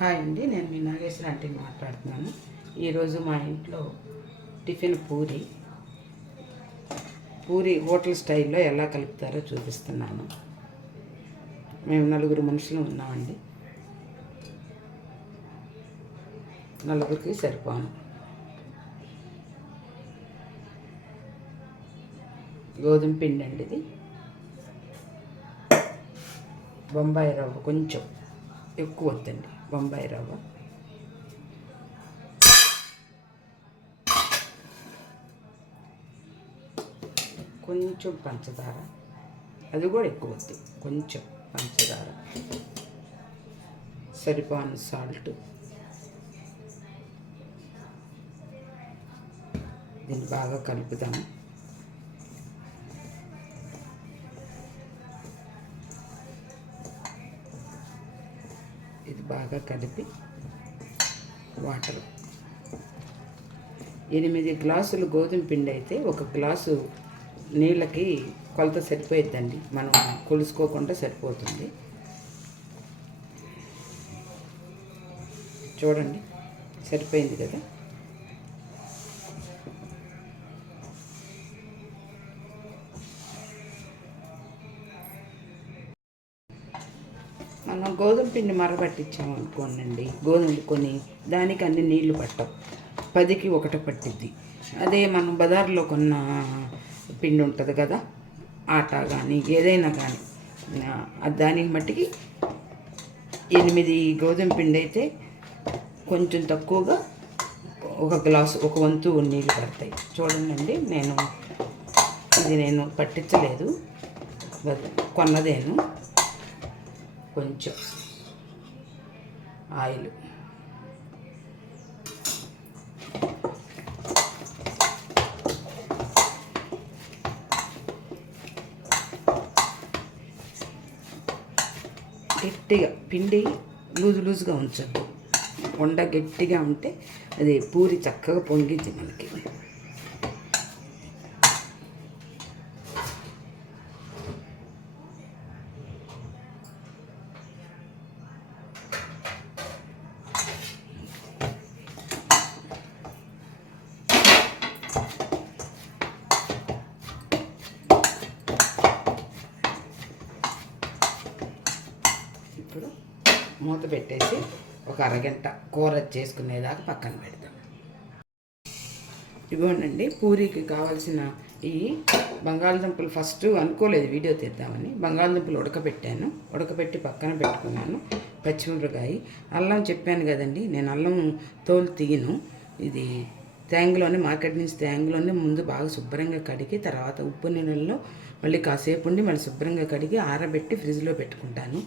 Hi అండి, నేను మీ నాగేశ్వర ఆంటీని మాట్లాడుతున్నాను. ఈరోజు మా ఇంట్లో టిఫిన్ పూరి హోటల్ స్టైల్లో ఎలా కలుపుతారో చూపిస్తున్నాను. మేము 4 మనుషులు ఉన్నామండి. 4కి సరిపోను. గోధుమ పిండి అండి ఇది. బొంబాయి రవ్వ కొంచెం ఎక్కువ వద్దండి. బొంబాయి రవ్వ, కొంచెం పంచదార, అది కూడా ఎక్కువ వద్దు, కొంచెం పంచదార, సరిపోను సాల్ట్. దీన్ని బాగా కలుపుదాము. ఇది బాగా కలిపి వాటర్ 8 గ్లాసులు గోధుమ పిండి అయితే 1 గ్లాసు నీళ్ళకి కొలత సరిపోయిద్దండి. మనం కొలుసుకోకుండా సరిపోతుంది. చూడండి, సరిపోయింది కదా. మనం గోధుమ పిండి మరబట్టించాము అనుకోండి, గోధుమలు కొని దానికి అన్ని నీళ్లు పట్టవు, 10కి 1 పట్టిద్ది. అదే మనం బజార్లో కొన్న పిండి ఉంటుంది కదా, ఆటా కానీ ఏదైనా కానీ, దానికి మట్టికి 8 గోధుమ పిండి అయితే కొంచెం తక్కువగా 1 గ్లాసు 1 వంతు నీళ్ళు పడతాయి. చూడండి, నేను పట్టించలేదు, కొన్నదేను. కొంచెం ఆయిల్, గట్టిగా పిండి లూజుగా ఉంచద్దు. వండ గట్టిగా ఉంటే అది పూరి చక్కగా పొంగిద్ది మనకి. ఇప్పుడు మూత పెట్టేసి ఒక అరగంట కూర చేసుకునేదాకా పక్కన పెడదాం. ఇవ్వండి, పూరీకి కావాల్సిన ఈ బంగాళదుంపలు ఫస్ట్ అనుకోలేదు వీడియో తీద్దామని. బంగాళదుంపలు ఉడకబెట్టి పక్కన పెట్టుకున్నాను. పచ్చిమిరపకాయ, అల్లం చెప్పాను కదండి, నేను అల్లం తోలు తీయను. ఇది మార్కెట్ నుంచి తేంగలోనే ముందు బాగా శుభ్రంగా కడిగి, తర్వాత ఉప్పు నీళ్ళల్లో మళ్ళీ కాసేపు ఉండి మళ్ళీ శుభ్రంగా కడిగి ఆరబెట్టి ఫ్రిడ్జ్లో పెట్టుకుంటాను.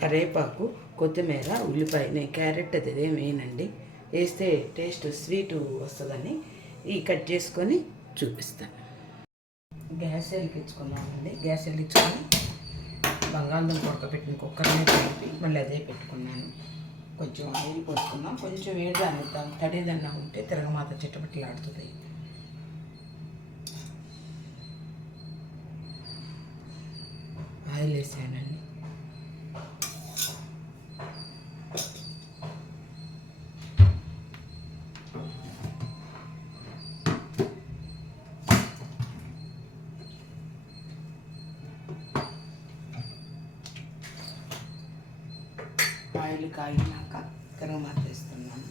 కరివేపాకు, కొత్తిమీర, ఉల్లిపాయ, క్యారెట్ అది ఏం వేయనండి, వేస్తే టేస్ట్ స్వీట్ వస్తుందని ఈ కట్ చేసుకొని చూపిస్తాను. గ్యాస్ వెలిగించుకున్నామండి. గ్యాస్ వెలిగించుకొని బంగాళదుంప ఉడకపెట్టిన కుక్కర్నే కలిపి మళ్ళీ అదే పెట్టుకున్నాను. కొంచెం ఆయిల్ పోసుకున్నాం. కొంచెం వేడిదాన్ని తడేదన్నా ఉంటే తిరగమాత చిట్టపట్టలాడుతుంది. ఆయిల్ వేసానండి. ఆయిల్ కాగినాక తిరగమాత వేస్తున్నాను.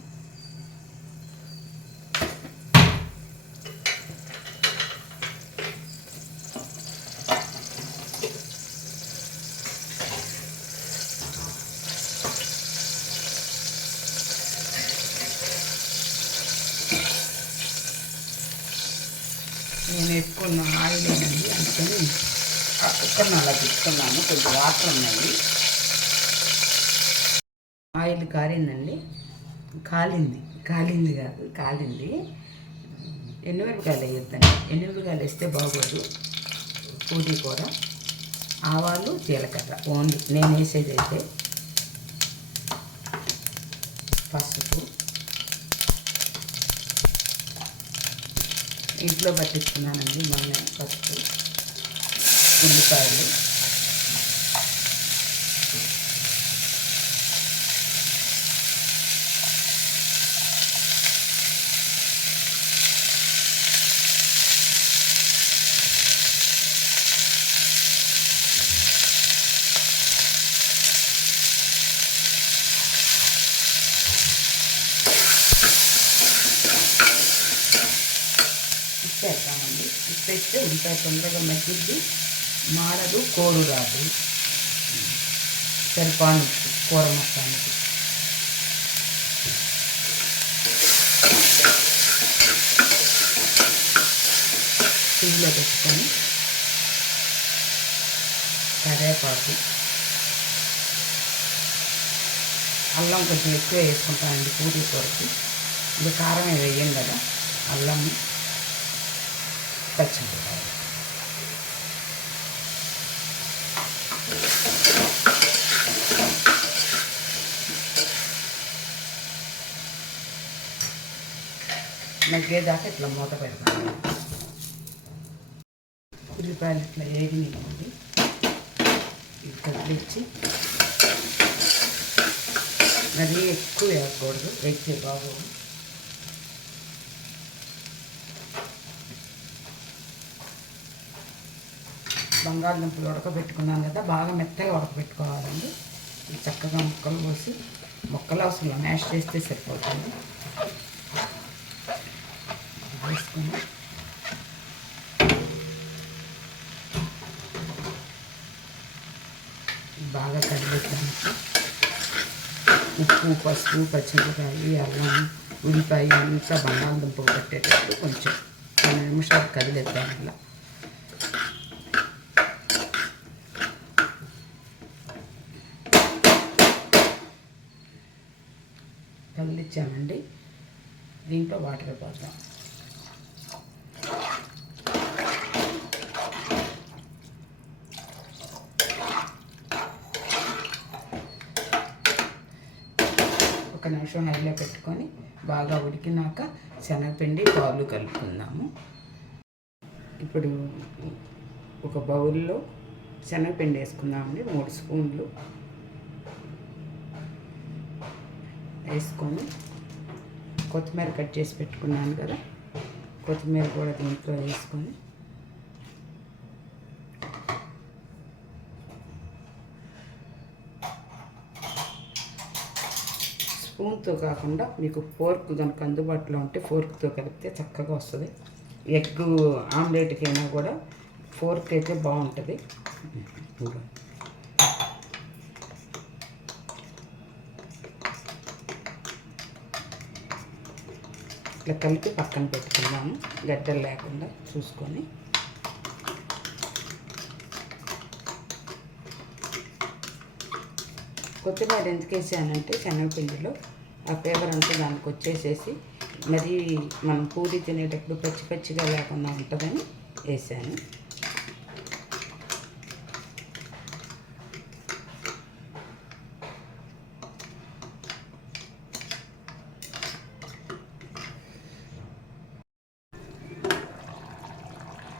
నేను వేసుకున్న ఆయిల్ ఏనండి, అందుకని ఆ కుక్కర్ని అలా పెట్టుకున్నాను. కొంచెం వాటర్ ఉన్నాయి. ఆయిల్ కాలిందండి, కాలింది కాదు, కాలింది. ఎండుమిరపకాయలు వేయొద్దండి, ఎండుమిరపకాయలు వేస్తే బాగోదు పూరీ కూర. ఆవాలు, జీలకర్ర ఓన్లీ నేను వేసేది. అయితే పసుపు, ఇంట్లో పట్టించుకున్నానండి మొన్న పసుపు, ఉల్లిపాయలు, వేస్తే ఉల్లిపాయ తొందరగా మగ్గిద్ది, మాడదు, కోరు రాదు. సరిపాను కూర మొత్తానికి. సిమ్లో పెట్టుకొని కరివేపాకు, అల్లం కొంచెం ఎక్కువ వేసుకుంటానండి పూరీ కూరకి. ఇది కారం వేయం కదా, అల్లం, పచ్చిమిరపకాయలు. మగ్గేదాకా ఇట్లా మూత పెడతాను. ఉల్లిపాయలు ఇట్లా వేగినాయండి, ఇది కదిలిచ్చి మరీ ఎక్కువ వేయకూడదు, వేస్తే బాగోదు. బంగాళదుంపలు ఉడకబెట్టుకున్నాను కదా, బాగా మెత్తగా ఉడకబెట్టుకోవాలండి. చక్కగా ముక్కలు కోసి, ముక్కలు అవసరం మ్యాష్ చేస్తే సరిపోతుంది. వేసుకొని బాగా కడిగేటానికి ఉప్పు, పసుపు, పచ్చిమిరపకాయ, అల్లం, ఉల్లిపాయ అంతా బంగాళదుంప పెట్టేటప్పుడు కొంచెం 2 నిమిషాలు కదిలేద్దాం. ఇలా కదిలిచ్చామండి. దీంట్లో వాటర్ పోద్దాం. ఒక నిమిషం హైలో పెట్టుకొని బాగా ఉడికినాక శనగపిండి, పాలు కలుపుకుందాము. ఇప్పుడు ఒక బౌల్లో శనగపిండి వేసుకుందామండి, 3 స్పూన్లు వేసుకొని, కొత్తిమీర కట్ చేసి పెట్టుకున్నాను కదా, కొత్తిమీర కూడా దీంట్లో వేసుకొని స్పూన్తో కాకుండా మీకు ఫోర్క్ కనుక అందుబాటులో ఉంటే ఫోర్క్తో కలిపితే చక్కగా వస్తుంది. ఎగ్ ఆమ్లెట్కి అయినా కూడా ఫోర్క్ అయితే బాగుంటుంది. ఇట్లా కలిపి పక్కన పెట్టుకుందాము, గడ్డలు లేకుండా చూసుకొని. కొత్తిమీర ఎందుకు వేసానంటే శనగపిండిలో ఆ ఫ్లేవర్ అంతా దానికి వచ్చేసేసి మరీ మనం పూరి తినేటప్పుడు పచ్చి పచ్చిగా లేకుండా ఉంటుందని వేసాను.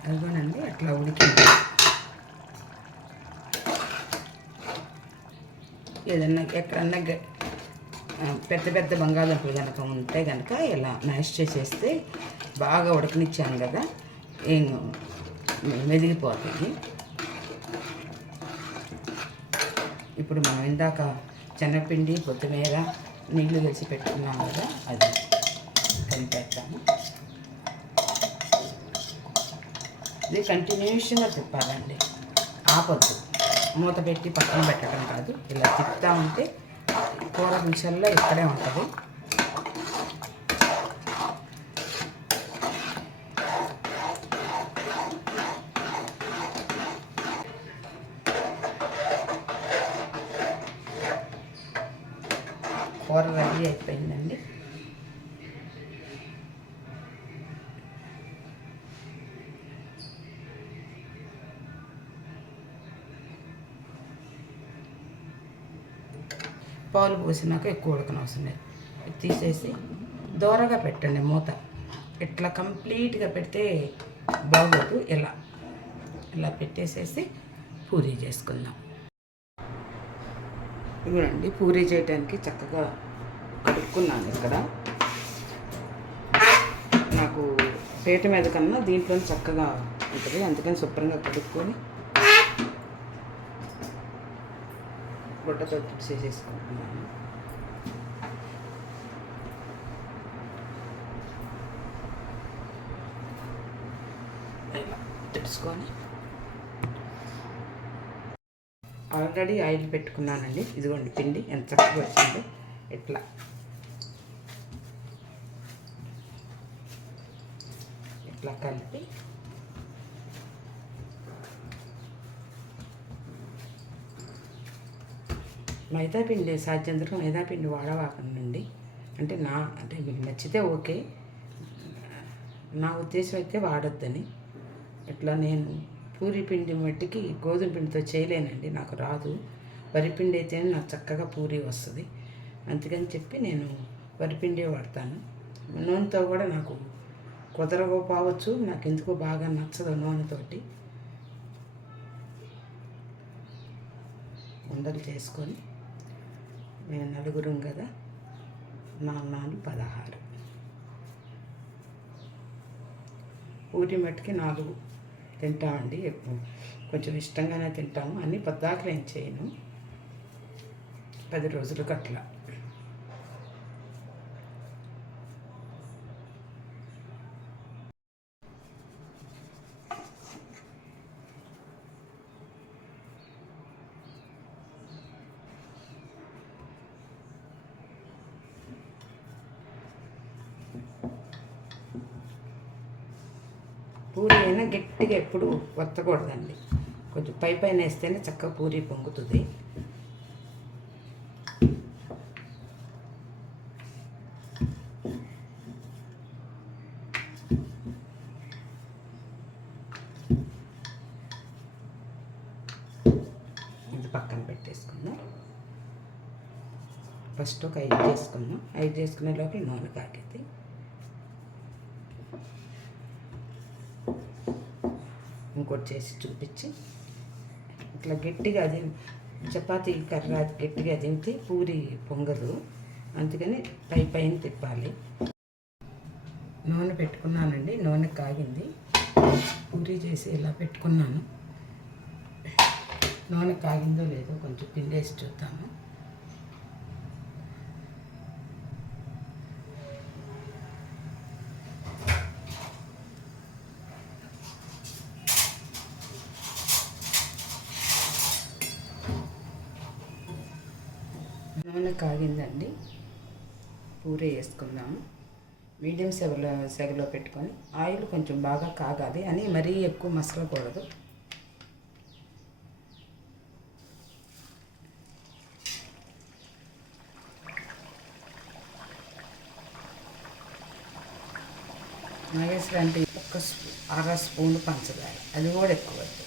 అదిగోనండి అట్లా ఉడికింది. ఏదన్నా ఎక్కడన్నా పెద్ద పెద్ద బంగాళదుంపలు కనుక ఉంటే కనుక ఇలా మ్యాష్ చేసేస్తే బాగా ఉడకనిచ్చాను కదా, ఏం మెదిగిపోతుంది. ఇప్పుడు మనం ఇందాక శనగపిండి, కొత్తిమీర, నీళ్లు వేసి పెట్టుకున్నాం కదా, అది కలిపేస్తాము. ఇది కంటిన్యూషన్గా తిప్పాలండి, ఆపొద్దు. మూత పెట్టి పక్కన పెట్టడం కాదు, ఇలా తిప్పుతూ ఉంటే కూర నిమిషాల్లో ఇక్కడే ఉంటుంది. కూర రెడీ అయిపోయిందండి. పాలు పోసినాక ఎక్కువ ఉడకనవసరం లేదు, తీసేసి దూరగా పెట్టండి మూత. ఇట్లా కంప్లీట్గా పెడితే బాగోదు. ఇలా ఇలా పెట్టేసేసి పూరీ చేసుకుందాం. ఇదిగోండి పూరీ చేయడానికి చక్కగా కడుక్కున్నాను. ఇక్కడ నాకు పీట మీద కన్నా దీంట్లో చక్కగా ఉంటుంది, అందుకని శుభ్రంగా కడుక్కొని గుడ్డతో చేసేసుకుంటున్నాను. ఇలా తుడుచుకొని ఆల్రెడీ ఆయిల్ పెట్టుకున్నానండి. ఇదిగోండి పిండి ఎంత చక్కగా వచ్చిందో. ఇట్లా కలిపి మైదాపిండి సాధ్యంతరం మైదాపిండి వాడవాకండి. అంటే మీకు నచ్చితే ఓకే, నా ఉద్దేశం అయితే వాడొద్దని. ఇట్లా నేను పూరి పిండి మట్టికి గోధుమ పిండితో చేయలేనండి, నాకు రాదు. వరిపిండి అయితేనే నాకు చక్కగా పూరి వస్తుంది. అందుకని చెప్పి నేను వరిపిండే వాడతాను. నూనెతో కూడా నాకు కుదరకపోవచ్చు, నాకు ఎందుకో బాగా నచ్చదు నూనెతోటి. ఉండలు చేసుకొని మేము నలుగురం కదా, 4 16 పూరి మట్టికి 4 తింటామండి. కొంచెం ఇష్టంగానే తింటాము. అన్నీ పొద్దాకలు ఏం చేయను, 10 రోజులకు అట్లా. పూరి అయినా గట్టిగా ఎప్పుడు వత్తకూడదండి, కొంచెం పైన వేస్తేనే చక్కగా పూరి పొంగుతుంది. ఇది పక్కన పెట్టేసుకుందాం. ఫస్ట్ ఒక 5 చేసుకుందాం. 5 చేసుకునే లోపల నూనె కాకింది. ఇంకోటి చేసి చూపించి, ఇట్లా గట్టిగా అది చపాతీ కర్ర గట్టిగా తింటే పూరి పొంగదు, అందుకని పైన తిప్పాలి. నూనె పెట్టుకున్నానండి, నూనె కాగింది. పూరి చేసి ఇలా పెట్టుకున్నాను. నూనె కాగిందో లేదో కొంచెం పిండేసి చూద్దాము. నూనె కాగిందండి, పూరి వేసుకుందాము. మీడియం సెగలో పెట్టుకొని, ఆయిల్ కొంచెం బాగా కాగాలి అని మరీ ఎక్కువ మసలకూడదు. నాగేశ్వర అంటే ఒక 1/2 స్పూన్ పంచదార, అది కూడా ఎక్కువ వద్దు.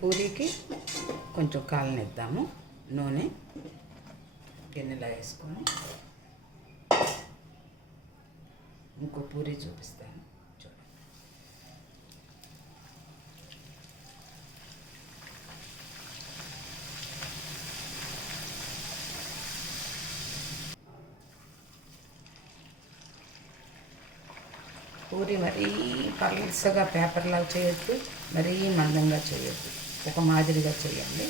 పూరికి కొంచెం కాలనిద్దాము. నూనె గిన్నెలో వేసుకొని ఇంకో పూరి చూపిస్తాను చూడండి. పూరి మరీ పలసగా పేపర్లాగా చేయొద్దు, మరీ మందంగా చేయొద్దు, ఒక మాదిరిగా చేయండి.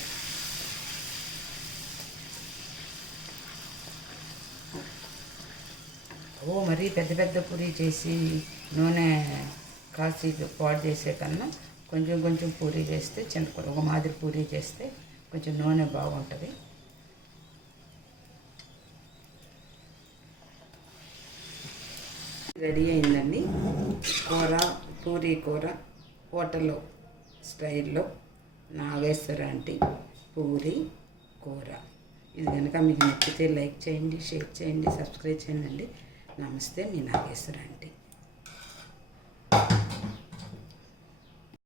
మరీ పెద్ద పూరి చేసి నూనె కాసి పాడు చేసే కన్నా కొంచెం పూరి చేస్తే ఒక మాదిరి పూరి చేస్తే కొంచెం నూనె బాగుంటుంది. రెడీ అయిందండి పూరి కూర హోటల్లో స్టైల్లో నాగేశ్వర ఆంటీ పూరి కూర. ఇది కనుక మీకు నచ్చితే లైక్ చేయండి, షేర్ చేయండి, సబ్స్క్రైబ్ చేయండి. నమస్తే, మీ నాగేశ్వర ఆంటీ.